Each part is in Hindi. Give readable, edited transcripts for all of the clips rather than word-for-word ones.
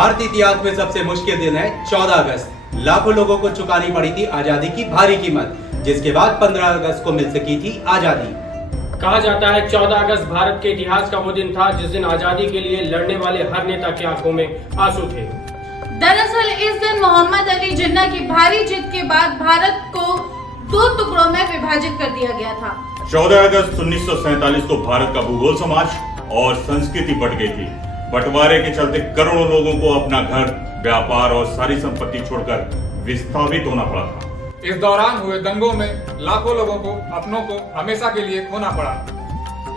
भारतीय इतिहास में सबसे मुश्किल दिन है 14 अगस्त। लाखों लोगों को चुकानी पड़ी थी आजादी की भारी कीमत, जिसके बाद 15 अगस्त को मिल सकी थी आजादी। कहा जाता है 14 अगस्त भारत के इतिहास का वो दिन था जिस दिन आजादी के लिए लड़ने वाले हर नेता की आंखों में आंसू थे। दरअसल इस दिन मोहम्मद अली जिन्ना की भारी जीत के बाद भारत को 2 टुकड़ों में विभाजित कर दिया गया था। 14 अगस्त 1947 को भारत का भूगोल, समाज और संस्कृति बट गई थी। बंटवारे के चलते करोड़ों लोगों को अपना घर, व्यापार और सारी संपत्ति छोड़कर विस्थापित होना पड़ा था। इस दौरान हुए दंगों में लाखों लोगों को अपनों को हमेशा के लिए खोना पड़ा।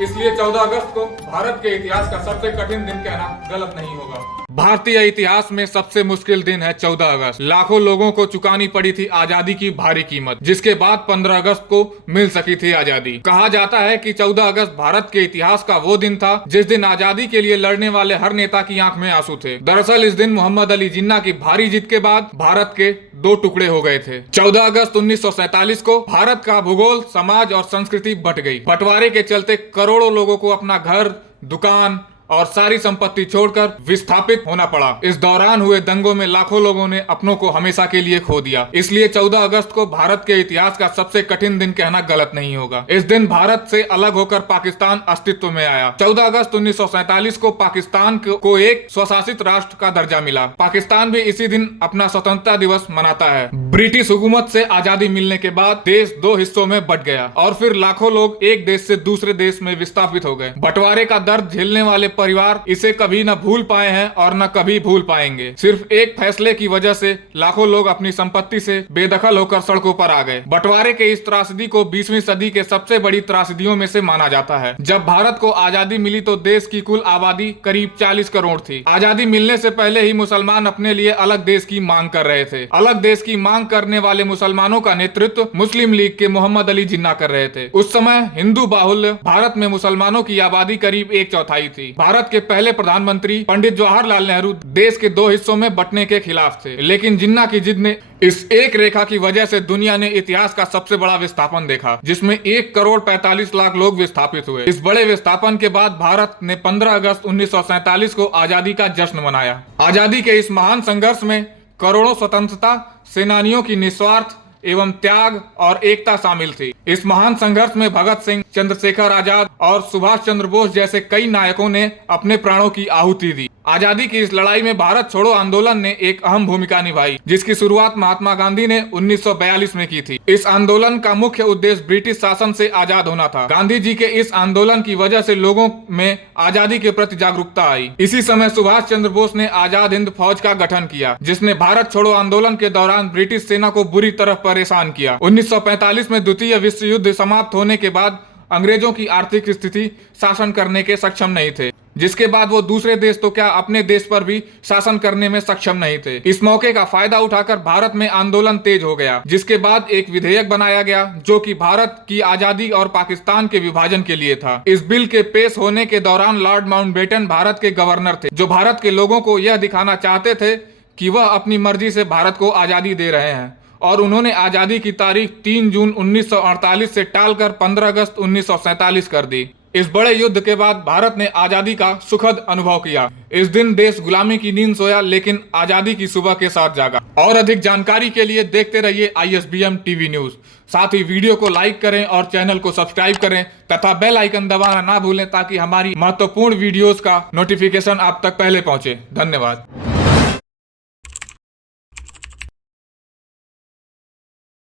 इसलिए 14 अगस्त को भारत के इतिहास का सबसे कठिन दिन कहना गलत नहीं होगा। भारतीय इतिहास में सबसे मुश्किल दिन है 14 अगस्त। लाखों लोगों को चुकानी पड़ी थी आजादी की भारी कीमत, जिसके बाद 15 अगस्त को मिल सकी थी आजादी। कहा जाता है कि 14 अगस्त भारत के इतिहास का वो दिन था जिस दिन आजादी के लिए लड़ने वाले हर नेता की आंख में आंसू थे। दरअसल इस दिन मोहम्मद अली जिन्ना की भारी जीत के बाद भारत के 2 टुकड़े हो गए थे। 14 अगस्त 1947 को भारत का भूगोल, समाज और संस्कृति बट गई। बंटवारे के चलते करोड़ों लोगों को अपना घर, दुकान और सारी संपत्ति छोड़कर विस्थापित होना पड़ा। इस दौरान हुए दंगों में लाखों लोगों ने अपनों को हमेशा के लिए खो दिया। इसलिए 14 अगस्त को भारत के इतिहास का सबसे कठिन दिन कहना गलत नहीं होगा। इस दिन भारत से अलग होकर पाकिस्तान अस्तित्व में आया। 14 अगस्त 1947 को पाकिस्तान को एक स्वशासित राष्ट्र का दर्जा मिला। पाकिस्तान भी इसी दिन अपना स्वतंत्रता दिवस मनाता है। ब्रिटिश हुकूमत से आजादी मिलने के बाद देश 2 हिस्सों में बट गया और फिर लाखों लोग एक देश से दूसरे देश में विस्थापित हो गए। बंटवारे का दर्द झेलने वाले परिवार इसे कभी न भूल पाए हैं और न कभी भूल पाएंगे। सिर्फ एक फैसले की वजह से लाखों लोग अपनी संपत्ति से बेदखल होकर सड़कों पर आ गए। बंटवारे के इस त्रासदी को 20वीं सदी के सबसे बड़ी त्रासदियों में से माना जाता है। जब भारत को आजादी मिली तो देश की कुल आबादी करीब 40 करोड़ थी। आजादी मिलने से पहले ही मुसलमान अपने लिए अलग देश की मांग कर रहे थे। अलग देश की मांग करने वाले मुसलमानों का नेतृत्व मुस्लिम लीग के मोहम्मद अली जिन्ना कर रहे थे। उस समय हिंदू बाहुल्य भारत में मुसलमानों की आबादी करीब 1/4 थी। भारत के पहले प्रधानमंत्री पंडित जवाहरलाल नेहरू देश के 2 हिस्सों में बंटने के खिलाफ थे, लेकिन जिन्ना की जिद ने इस एक रेखा की वजह से दुनिया ने इतिहास का सबसे बड़ा विस्थापन देखा, जिसमें 1 करोड़ 45 लाख लोग विस्थापित हुए। इस बड़े विस्थापन के बाद भारत ने 15 अगस्त 1947 को आजादी का जश्न मनाया। आजादी के इस महान संघर्ष में करोड़ों स्वतंत्रता सेनानियों की निस्वार्थ एवं त्याग और एकता शामिल थी। इस महान संघर्ष में भगत सिंह, चंद्रशेखर आजाद और सुभाष चंद्र बोस जैसे कई नायकों ने अपने प्राणों की आहुति दी। आजादी की इस लड़ाई में भारत छोड़ो आंदोलन ने एक अहम भूमिका निभाई, जिसकी शुरुआत महात्मा गांधी ने 1942 में की थी। इस आंदोलन का मुख्य उद्देश्य ब्रिटिश शासन से आजाद होना था। गांधी जी के इस आंदोलन की वजह से लोगों में आजादी के प्रति जागरूकता आई। इसी समय सुभाष चंद्र बोस ने आजाद हिंद फौज का गठन किया, जिसने भारत छोड़ो आंदोलन के दौरान ब्रिटिश सेना को बुरी तरह परेशान किया। 1945 में द्वितीय विश्व युद्ध समाप्त होने के बाद अंग्रेजों की आर्थिक स्थिति शासन करने के सक्षम नहीं थे, जिसके बाद वो दूसरे देश तो क्या अपने देश पर भी शासन करने में सक्षम नहीं थे। इस मौके का फायदा उठाकर भारत में आंदोलन तेज हो गया, जिसके बाद एक विधेयक बनाया गया जो कि भारत की आजादी और पाकिस्तान के विभाजन के लिए था। इस बिल के पेश होने के दौरान लॉर्ड माउंटबेटन भारत के गवर्नर थे, जो भारत के लोगों को यह दिखाना चाहते थे कि वह अपनी मर्जी से भारत को आजादी दे रहे हैं, और उन्होंने आजादी की तारीख 3 जून 1948 से टालकर 15 अगस्त 1947 कर दी। इस बड़े युद्ध के बाद भारत ने आजादी का सुखद अनुभव किया। इस दिन देश गुलामी की नींद सोया, लेकिन आजादी की सुबह के साथ जागा। और अधिक जानकारी के लिए देखते रहिए ISBM टीवी न्यूज। साथ ही वीडियो को लाइक करें और चैनल को सब्सक्राइब करें तथा बेल आइकन दबाना ना भूलें, ताकि हमारी महत्वपूर्ण वीडियोस का नोटिफिकेशन आप तक पहले पहुंचे। धन्यवाद।